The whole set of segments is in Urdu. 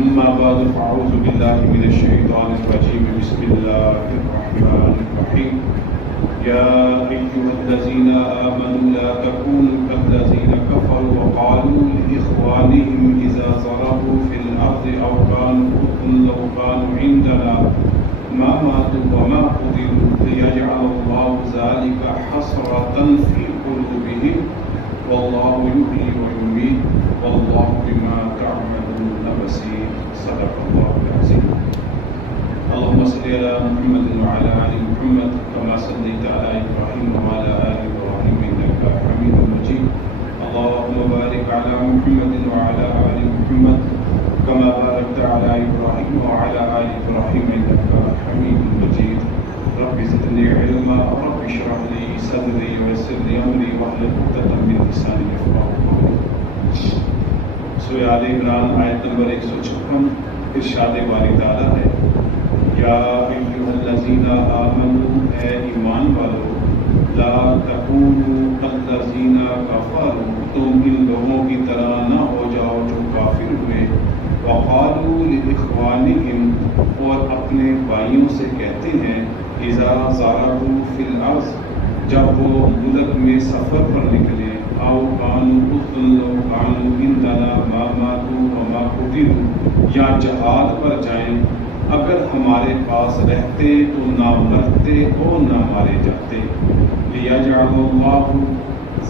أما بعد فأعوذ بالله من الشيطان الرجيم بسم الله الرحمن الرحيم يا أيها الذين آمنوا لا تكونوا كالذين كفروا وقالوا لإخوانهم إذا ضربوا في الأرض أو كانوا لو كانوا عندنا ما ماتوا وما قتلوا ليجعل الله ذلك حسرة في قلوبهم والله يحيي ويميت والله بما تعملون بصير صدق الله العظيم. اللهم صل على محمد وعلى آل محمد كما صليت على إبراهيم وعلى آل إبراهيم إنك حميد مجيد. اللهم بارك على محمد وعلى آل محمد كما باركت على إبراهيم وعلى آل إبراهيم إنك حميد مجيد. رب زدني علما رب اشرح لي صدري ويسر لي أمري واحلل عقدة من لساني يفقهوا قولي. سورہ آل عمران آیت نمبر 156 ارشاد باری تعالیٰ ہے یا ایھا الذین آمنوا اے ایمان والو لا تکونوا کالذین کفروا تم ان لوگوں کی طرح نہ ہو جاؤ جو کافر ہوئے وقالوا لاخوانہم اور اپنے بھائیوں سے کہتے ہیں اذا ضربوا فی الارض جب وہ ملک میں سفر پر نکلے او کانوا لو کانوا عندنا ما ماتوا وما قتلوا یا جہاد پر جائیں اگر ہمارے پاس رہتے تو نہ مرتے اور نہ مارے جاتے لیجعل اللہ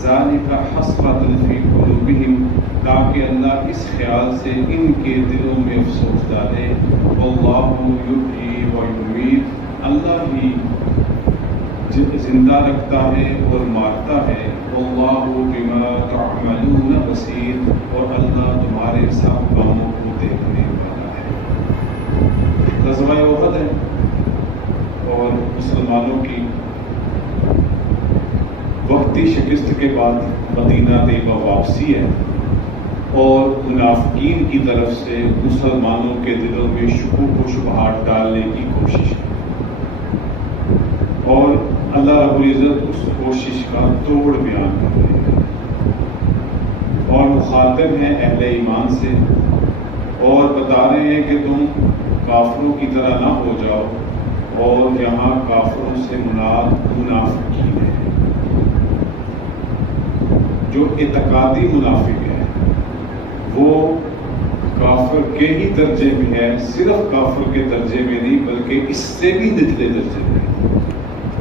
ذلک حسرۃ فی قلوبہم تاکہ اللہ اس خیال سے ان کے دلوں میں افسوس ڈالے واللہ یحیی و یمیت اللہ ہی زندہ رکھتا ہے اور مارتا ہے واللہ بما تعملون بصیر اور اللہ تمہارے سب کاموں کو دیکھنے والا ہے. غزوہ احد ہے اور مسلمانوں کی وقتی شکست کے بعد مدینہ طیبہ واپسی ہے اور منافقین کی طرف سے مسلمانوں کے دلوں میں شکوک و شبہات ڈالنے کی کوشش ہے اور اللہ رب العزت اس کوشش کا توڑ بیان کر رہے ہیں اور مخاطب ہیں اہل ایمان سے اور بتا رہے ہیں کہ تم کافروں کی طرح نہ ہو جاؤ اور یہاں کافروں سے مراد منافقین ہیں جو اعتقادی منافق ہے وہ کافر کے ہی درجے میں ہے صرف کافر کے درجے میں نہیں بلکہ اس سے بھی نچلے درجے میں.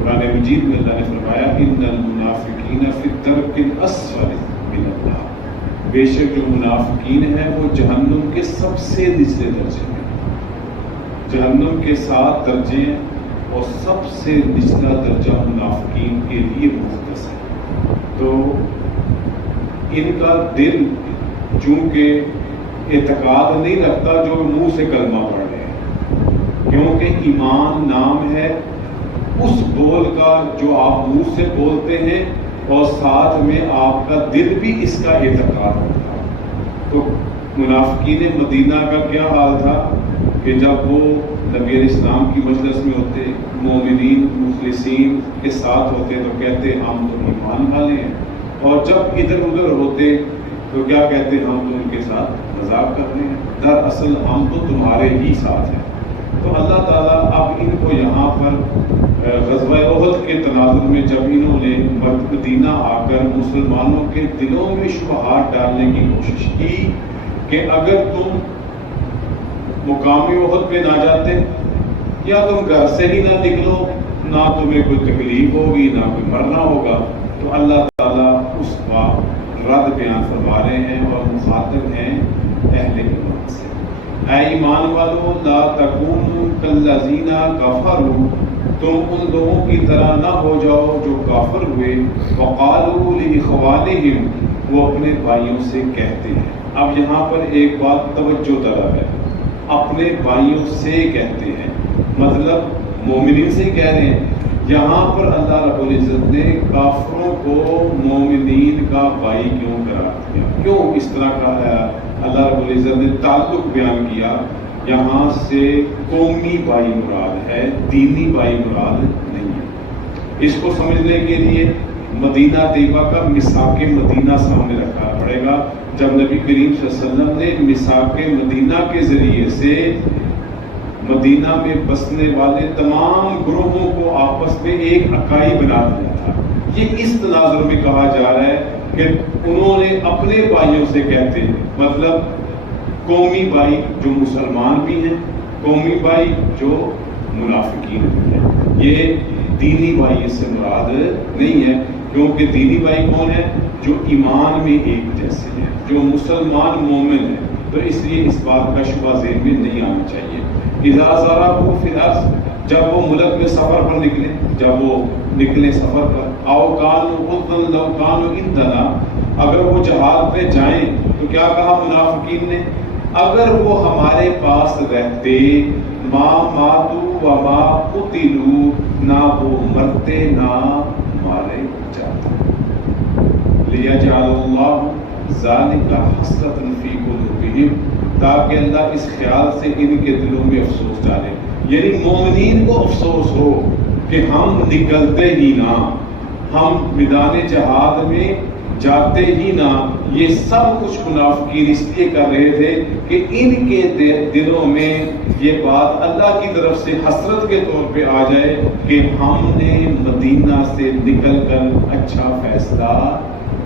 قرآن مجید میں اللہ نے فرمایا ان المنافقین فی الدرک الاسفل من النار بے شک جو منافقین ہیں وہ جہنم کے سب سے نچلے درجے میں جہنم کے 7 درجے ہیں اور سب سے نچلا درجہ منافقین کے لیے مختص ہے. تو ان کا دل چونکہ اعتقاد نہیں رکھتا جو منہ سے کلمہ پڑھ رہے ہیں کیونکہ ایمان نام ہے اس بول کا جو آپ منہ سے بولتے ہیں اور ساتھ میں آپ کا دل بھی اس کا اعتقاد رکھتا. تو منافقین مدینہ کا کیا حال تھا کہ جب وہ نبی علیہ السلام کی مجلس میں ہوتے مومنین مخلصین کے ساتھ ہوتے تو کہتے ہم تو ایمان والے ہیں اور جب ادھر ادھر ہوتے تو کیا کہتے ہم تو ان کے ساتھ مذاق کر رہے ہیں دراصل ہم تو تمہارے ہی ساتھ ہیں. تو اللہ تعالیٰ اب ان کو یہاں پر غزوہ احد کے تناظر میں جب انہوں نے مدینہ آ کر مسلمانوں کے دلوں میں شبہات ڈالنے کی کوشش کی کہ اگر تم مقام احد پہ نہ جاتے یا تم گھر سے ہی نہ نکلو نہ تمہیں کوئی تکلیف ہوگی نہ کوئی مرنا ہوگا تو اللہ تعالیٰ اس کا رد بیان فرما رہے ہیں اور مخاطب ہیں اہل ایمان سے. اے ایمان والو لا تکونوا کالذین کفروا تم ان لوگوں کی طرح نہ ہو جاؤ جو کافر ہوئے وقالوا لاخوانہم وہ اپنے بھائیوں سے کہتے ہیں. اب یہاں پر ایک بات توجہ طلب ہے اپنے بھائیوں سے کہتے ہیں مطلب مومنین سے کہہ رہے ہیں. یہاں پر اللہ رب العزت نے کافروں کو مومنین کا بھائی کیوں قرار دیا کیوں اس طرح کا اللہ رب العزت نے تعلق بیان کیا. یہاں سے قومی بھائی مراد ہے دینی بھائی مراد نہیں ہے. اس کو سمجھنے کے لیے مدینہ طیبہ کا مساق مدینہ سامنے رکھا پڑے پڑے گا جب نبی کریم صلی اللہ علیہ وسلم نے میثاق مدینہ کے ذریعے سے مدینہ میں بسنے والے تمام گروہوں کو آپس میں ایک اکائی بنا دیا تھا۔ یہ اس تناظر میں کہا جا رہا ہے کہ انہوں نے اپنے بھائیوں سے کہتے ہیں، مطلب قومی بھائی جو مسلمان بھی ہیں، قومی بھائی جو منافقین بھی ہیں۔ یہ دینی بھائی اس سے مراد نہیں ہے، کیونکہ دینی بھائی کون ہے؟ جو ایمان میں ایک جیسے ہیں، جو مسلمان مومن ہیں۔ تو اس لیے اس بات کا شبہ ذہن میں نہیں آنا چاہیے۔ اذا ضربوا فی الارض، جب وہ ملک میں سفر پر نکلے، جب وہ نکلے سفر پر، او کانوا غزا لو کانوا عندنا، اگر وہ جہاد پہ جائیں تو کیا کہا منافقین نے؟ اگر وہ ہمارے پاس رہتے، ما ماتوا وما قتلوا، نہ وہ مرتے نہ مارے جاتے۔ لیجعل اللہ ذلک حسرۃ فی قلوبہم، تاکہ اللہ اس خیال سے ان کے دلوں میں افسوس ڈالے، یعنی مومنین کو افسوس ہو کہ ہم نکلتے ہی نہ، ہم میدان جہاد میں جاتے ہی نہ۔ یہ سب کچھ منافقین اس لیے کر رہے تھے کہ ان کے دلوں میں یہ بات اللہ کی طرف سے حسرت کے طور پہ آ جائے کہ ہم نے مدینہ سے نکل کر اچھا فیصلہ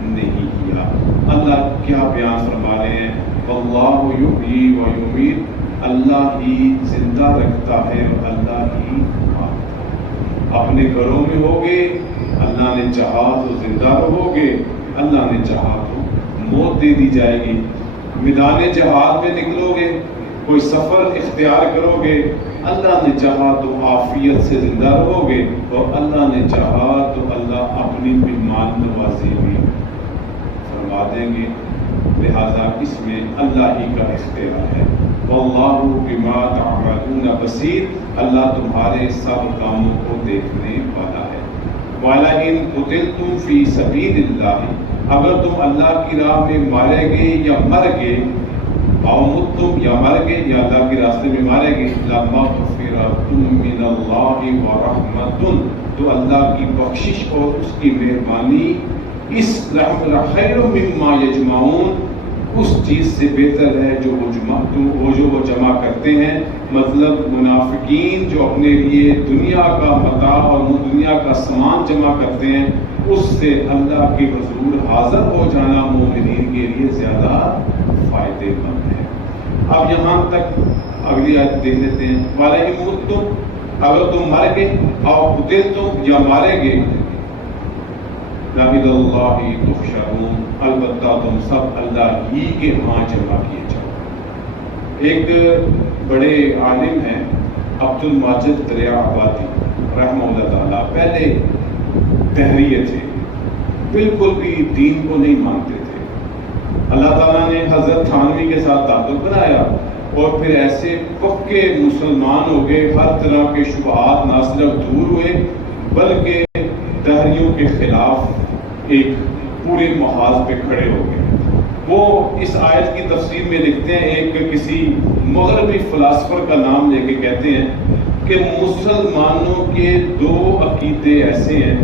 نہیں کیا۔ اللہ کیا بیان فرما رہے ہیں؟ واللہ یحیی و یمیت، اللہ ہی زندہ رکھتا ہے اور اللہ ہی مارتا ہے۔ اپنے گھروں میں ہوگے، اللہ نے چاہا تو زندہ رہو گے، اللہ نے چاہا تو موت دے دی جائے گی۔ میدان جہاد میں نکلو گے، کوئی سفر اختیار کرو گے، اللہ نے چاہا تو عافیت سے زندہ رہو گے، اور اللہ نے چاہا تو اللہ اپنی مہمان نوازی بھی فرما دیں گے۔ لہذا اس میں اللہ ہی کا اختیار ہے۔ واللہ بما تعملون بصیر، اللہ تمہارے سب کاموں کو دیکھنے والا ہے۔ وَلَئِن قُتِلْتُمْ فِي سَبِيلِ اللَّهِ، اگر تم اللہ کی راہ میں مارے گے یا مر گئے، او متم یا مر گئے یا اللہ کے راستے میں مارے گئے، لَمَغْفِرَةٌ مِّنَ اللَّهِ وَرَحْمَةٌ، تو اللہ کی بخشش اور اس کی مہربانی اس خیر مما یجمعون، اس چیز سے بہتر ہے جو وہ جمع کرتے ہیں۔ مطلب منافقین جو اپنے لیے دنیا کا متاع اور دنیا کا سامان جمع کرتے ہیں، اس سے اللہ کے حضور حاضر ہو جانا مومنین کے لیے زیادہ فائدے مند ہے۔ اب یہاں تک اگلی آیت دیکھ لیتے ہیں۔ وَلَئِن مُتُّمْ، اگر تم مر گئے، اور قتلتم یا مارے گئے، لَإِلَى اللَّهِ تُحْشَرُونَ، البتہ تم سب اللہ ہی کے ہاں جمع کیے جاؤ۔ ایک بڑے عالم ہیں عبد الماجد دریا آبادی رحمہ اللہ تعالیٰ، پہلے دہریے تھے، بالکل بھی دین کو نہیں مانتے تھے۔ اللہ تعالیٰ نے حضرت تھانوی کے ساتھ تعلق بنایا اور پھر ایسے پکے مسلمان ہو گئے، ہر طرح کے شبہات نہ صرف دور ہوئے بلکہ دہریوں کے خلاف ایک پورے محاذ پہ کھڑے ہو گئے۔ وہ اس آیت کی تفسیر میں لکھتے ہیں، ایک کسی مغربی فلاسفر کا نام لے کے کہتے ہیں کہ مسلمانوں کے دو عقیدے ایسے ہیں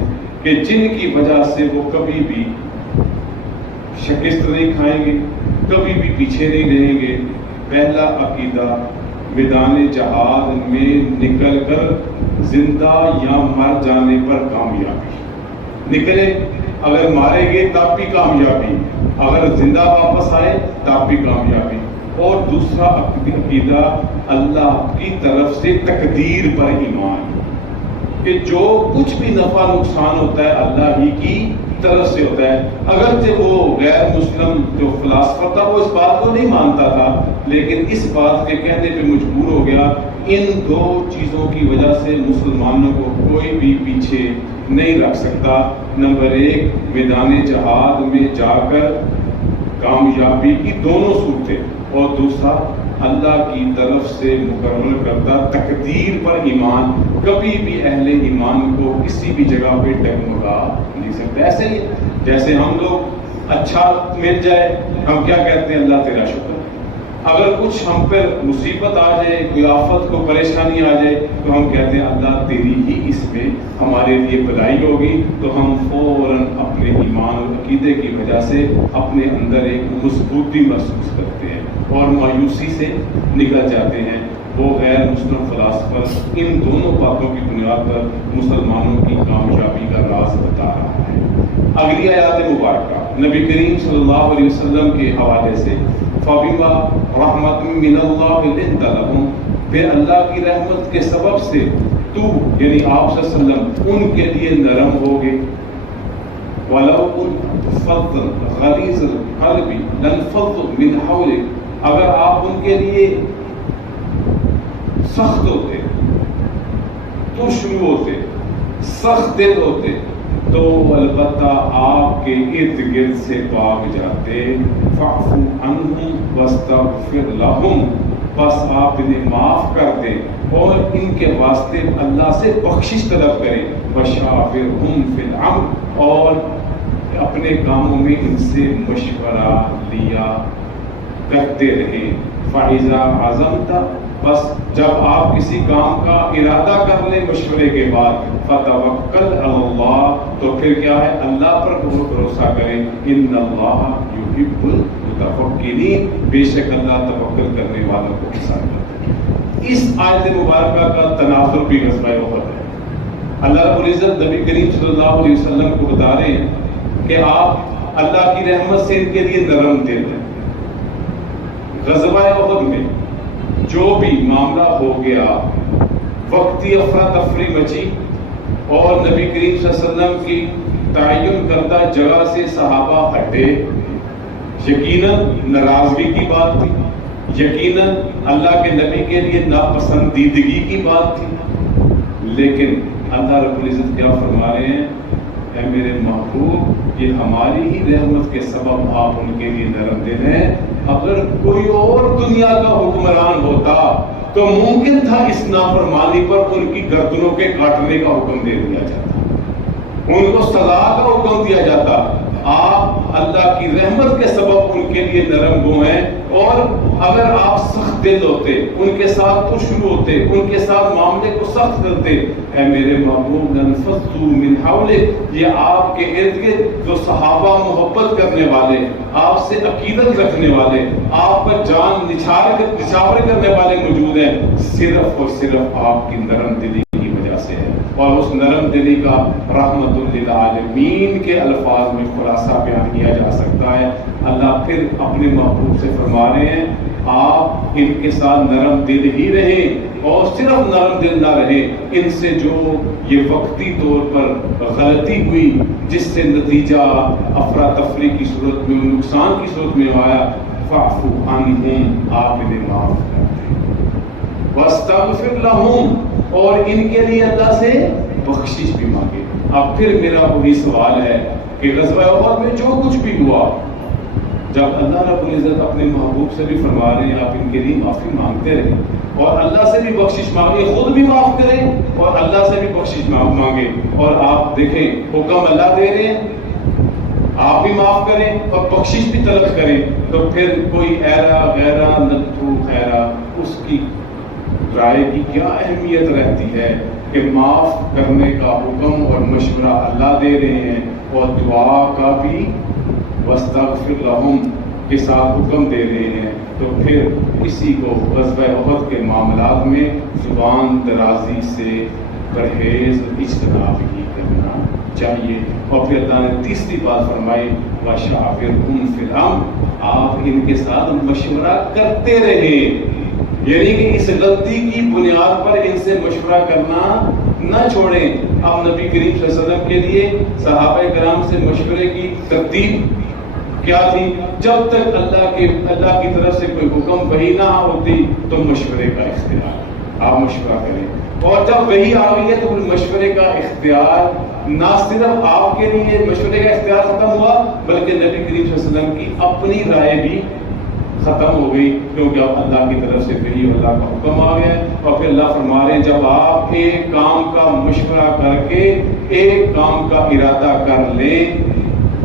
کہ جن کی وجہ سے وہ کبھی بھی شکست نہیں کھائیں گے، کبھی بھی پیچھے نہیں رہیں گے۔ پہلا عقیدہ، میدان جہاد میں نکل کر زندہ یا مر جانے پر کامیابی، نکلے اگر مارے گئے تب بھی کامیابی، اگر زندہ واپس آئے تب بھی کامیابی۔ اور دوسرا عقیدہ اللہ کی طرف سے تقدیر پر ایمان، کہ جو کچھ بھی نفع نقصان ہوتا ہے اللہ ہی کی طرف سے ہوتا ہے۔ اگرچہ وہ غیر مسلم جو فلاسفر تھا وہ اس بات کو نہیں مانتا تھا، لیکن اس بات کے کہنے پہ مجبور ہو گیا۔ ان دو چیزوں کی وجہ سے مسلمانوں کو کوئی بھی پیچھے نہیں رکھ سکتا۔ نمبر ایک، میدان جہاد میں جا کر کامیابی کی دونوں صورتیں، اور دوسرا اللہ کی طرف سے مقرر کردہ تقدیر پر ایمان۔ کبھی بھی اہل ایمان کو کسی بھی جگہ پہ ڈگمگا نہیں سکتا۔ ایسے ہی جیسے ہم لوگ اچھا مل جائے ہم کیا کہتے ہیں؟ اللہ تیرا شکر، اگر کچھ ہم پر مصیبت آ جائے، کوئی آفت کو پریشانی آ جائے، تو ہم کہتے ہیں اللہ تیری ہی اس میں ہمارے لیے بھلائی ہوگی، تو ہم فوراً اپنے ایمان اور عقیدے کی وجہ سے اپنے اندر ایک مضبوطی محسوس کرتے ہیں اور مایوسی سے نکل جاتے ہیں۔ وہ غیر مسلم فلاسفر ان دونوں باتوں کی بنیاد پر مسلمانوں کی کامیابی کا راز بتا رہا ہے۔ اگلی آیات مبارکہ نبی کریم صلی اللہ علیہ وسلم کے حوالے سے فَبِمَا رَحْمَةٍ مِّنَ اللَّهِ لِنْتَ لَهُمْ، پھر اللہ کی رحمت کے سبب سے تو یعنی آپ صلی اللہ علیہ وسلم ان کے لیے نرم ہوگے۔ وَلَوْ كُنْتَ فَظًّا غَلِيظَ الْقَلْبِ لَانفَضُّوا مِنْ حَوْلِكَ، اگر آپ ان کے لیے سخت ہوتے، تشنو ہوتے، سخت دل ہوتے، تو البتہ آپ کے ارد گرد سے بھاگ جاتے۔ فاعف عنہم واستغفر لہم، بس آپ انہیں معاف کر دیں اور ان کے واسطے اللہ سے بخشش طلب کریں۔ وشاورہم فی الامر، اور اپنے کاموں میں ان سے مشورہ لیا کرتے رہیں۔ فاذا عزمت، بس جب آپ کسی کام کا ارادہ کر لیں مشورے کے بعد، فتوکل علی اللہ، تو پھر کیا ہے، اللہ پر بھروسہ کریں۔ ان اللہ یحب المتوکلین، بے شک اللہ توکل کرنے والوں کو پسند کرتے ہیں۔ اس آیت مبارکہ کا تناظر بھی غزوہ احد ہے۔ اللہ رب العزت نبی کریم صلی اللہ علیہ وسلم کو بتا رہے ہیں کہ آپ اللہ کی رحمت سے ان کے لیے نرم دل ہیں۔ غزوہ احد میں جو بھی معاملہ ہو گیا، وقتی افراتفری مچی اور نبی کریم صلی اللہ علیہ وسلم کی تعین کردہ جگہ سے صحابہ ہٹے، یقیناً ناراضگی کی بات تھی، یقیناً اللہ کے نبی کے لیے ناپسندیدگی کی بات تھی، لیکن اللہ رب العزت کیا فرما رہے ہیں، اے میرے محبوب، یہ ہماری ہی رحمت کے سبب آپ ان کے لیے نرم دل ہیں۔ اگر کوئی اور دنیا کا حکمران ہوتا تو ممکن تھا اس نافرمانی پر ان کی گردنوں کے کاٹنے کا حکم دے دیا جاتا، ان کو سزا کا حکم دیا جاتا۔ آپ اللہ کی رحمت کے سبب ان کے لیے نرم گو ہیں، اور اگر آپ سخت دل ہوتے، ان کے ساتھ تشنو ہوتے، ان کے ساتھ معاملے کو سخت کرتے، اے میرے محبوب لانفضوا من حولک، یہ آپ کے ارد گرد جو صحابہ محبت کرنے والے، آپ سے عقیدت رکھنے والے، آپ پر جان نچھاور کرنے والے موجود ہیں، صرف اور صرف آپ کی نرم دلی کی وجہ سے ہے۔ اور اس نرم دلی کا رحمت للعالمین کے الفاظ میں خلاصہ بیان کیا جا سکتا ہے۔ اللہ پھر اپنے محبوب سے فرما رہے ہیں، آپ ان کے ساتھ نرم دل ہی رہیں، اور صرف نرم دل نہ رہیں، ان سے جو یہ وقتی طور پر غلطی ہوئی، جس سے نتیجہ افراتفری کی صورت میں، نقصان کی صورت میں آیا، فاعف عنہم، آپ انہیں معاف کر دیں، واستغفر لہم، اور ان کے لیے اللہ سے بخشش بھی مانگے۔ اب پھر میرا وہی سوال ہے کہ غزوہ احد میں جو کچھ بھی ہوا، جب اللہ رب العزت اپنے محبوب سے بھی فرما رہے ہیں آپ ان کے لیے معافی مانگتے رہیں، اور اللہ سے بھی بخشش مانگے، خود بھی معاف کریں اور اللہ سے بھی بخشش مانگے، اور آپ دیکھیں حکم اللہ دے رہے ہیں، آپ بھی معاف کریں اور بخشش بھی طلب کریں، تو پھر کوئی ایرا غیرہ نتھو خیرہ، اس کی رائے کی کیا اہمیت رہتی ہے کہ معاف کرنے کا حکم اور مشورہ اللہ دے رہے ہیں، اور دعا کا بھی واستغفر لہم کے ساتھ حکم دے رہے ہیں، تو پھر کسی کو غزوہ احد کے معاملات میں زبان درازی سے پرہیز اور اجتناب ہی کرنا چاہیے۔ اور پھر اللہ نے تیسری بات فرمائی، وشاورہم فی الامر، آپ ان کے ساتھ مشورہ کرتے رہیں، یعنی کہ اس غلطی کی بنیاد پر ان سے مشورہ کرنا نہ چھوڑیں۔ اب نبی کریم صلی اللہ علیہ وسلم کے لیے صحابہ کرام سے مشورے کی ترتیب کیا تھی؟ جب تک اللہ کی طرف سے کوئی حکم وحی نہ ہوتی تو مشورے کا اختیار، آپ مشورہ کریں، اور جب وحی آ گئی ہے تو مشورے کا اختیار نہ صرف آپ کے لیے مشورے کا اختیار ختم ہوا، بلکہ نبی کریم صلی اللہ علیہ وسلم کی اپنی رائے بھی ختم ہو گئی، کیونکہ اب اللہ کی طرف سے وحی اور اللہ کا حکم آ گیا۔ اور پھر اللہ فرما رہے ہیں، جب آپ ایک کام کا مشورہ کر کے ایک کام کا ارادہ کر لیں،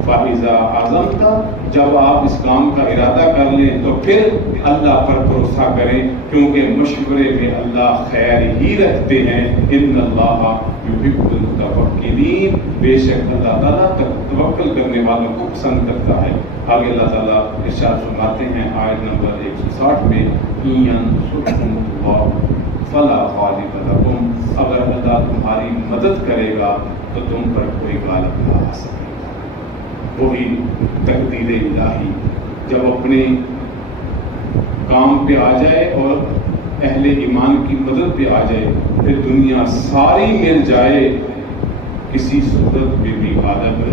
فَإِذَا عَزَمْتَ، جب آپ اس کام کا ارادہ کر لیں تو پھر اللہ پر بھروسہ کریں، کیونکہ مشورے میں اللہ خیر ہی رکھتے ہیں۔ ان اللہ یحب المتوکلین، بے شک اللہ تعالیٰ توکل کرنے والوں کو پسند کرتا ہے۔ آگے اللہ تعالیٰ ارشاد فرماتے ہیں آیت نمبر 160 میں، ان ینصرکم اللہ فلا غالب لکم، اگر اللہ تمہاری مدد کرے گا تو تم پر کوئی غالب نہ آ سکے گا۔ وہی تقدیر الہی جب اپنے کام پہ آ جائے اور اہل ایمان کی مدد پہ آ جائے، پھر دنیا ساری مل جائے، کسی صورت پہ بھی غالب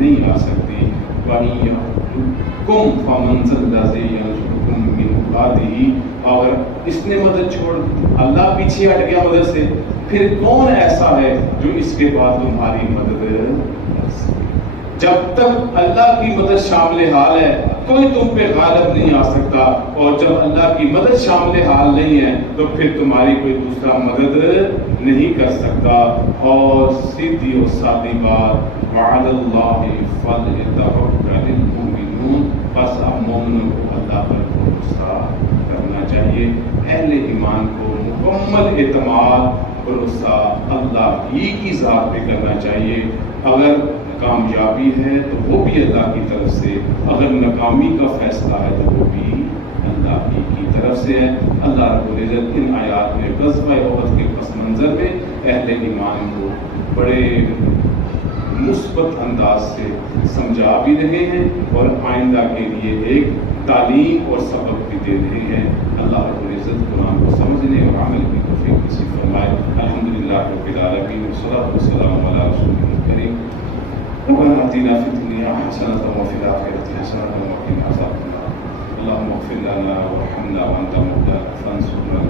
نہیں آ سکتی۔ وَإِن يَخْذُلْكُمْ فَمَنْ ذَا الَّذِي يَنصُرُكُم مِّن بَعْدِهِ، اور اس نے مدد چھوڑ دی، اللہ پیچھے ہٹ گیا مدد سے، پھر کون ایسا ہے جو اس کے بعد تمہاری مدد کر سکے؟ جب تک اللہ کی مدد شامل حال ہے کوئی تم پہ غالب نہیں آ سکتا، اور جب اللہ کی مدد شامل حال نہیں ہے تو پھر تمہاری کوئی دوسرا مدد نہیں کر سکتا۔ اور سیدھی اور سادی بات، وعلی اللہ فلیتوکل المؤمنون، بس اب مومنوں کو اللہ پر بھروسہ کرنا چاہیے، اہل ایمان کو مکمل اعتماد بھروسہ اللہ ہی کی ذات پہ کرنا چاہیے۔ اگر کامیابی ہے تو وہ بھی اللہ کی طرف سے، اگر ناکامی کا فیصلہ ہے تو وہ بھی اللہ ہی کی طرف سے ہے۔ اللہ رب العزت ان آیات میں غزوہ احد کے پس منظر میں اہل ایمان کو بڑے مثبت انداز سے سمجھا بھی رہے ہیں اور آئندہ کے لیے ایک تعلیم اور سبق بھی دے رہے ہیں۔ اللہ رب العزت قرآن کو سمجھنے اور عمل کی توفیق نصیب فرمائے۔ الحمدللہ رب العالمین، والصلاۃ والسلام علی رسول کریم۔ ربنا آتنا فی الدنیا حسنة وفی الآخرة حسنة وقنا عذاب النار۔ اللهم اغفر لنا وارحمنا وانت مولانا فانصرنا